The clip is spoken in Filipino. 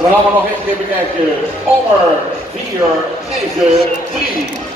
We gaan we nog een keer bekijken. Omer 4, 9, 3.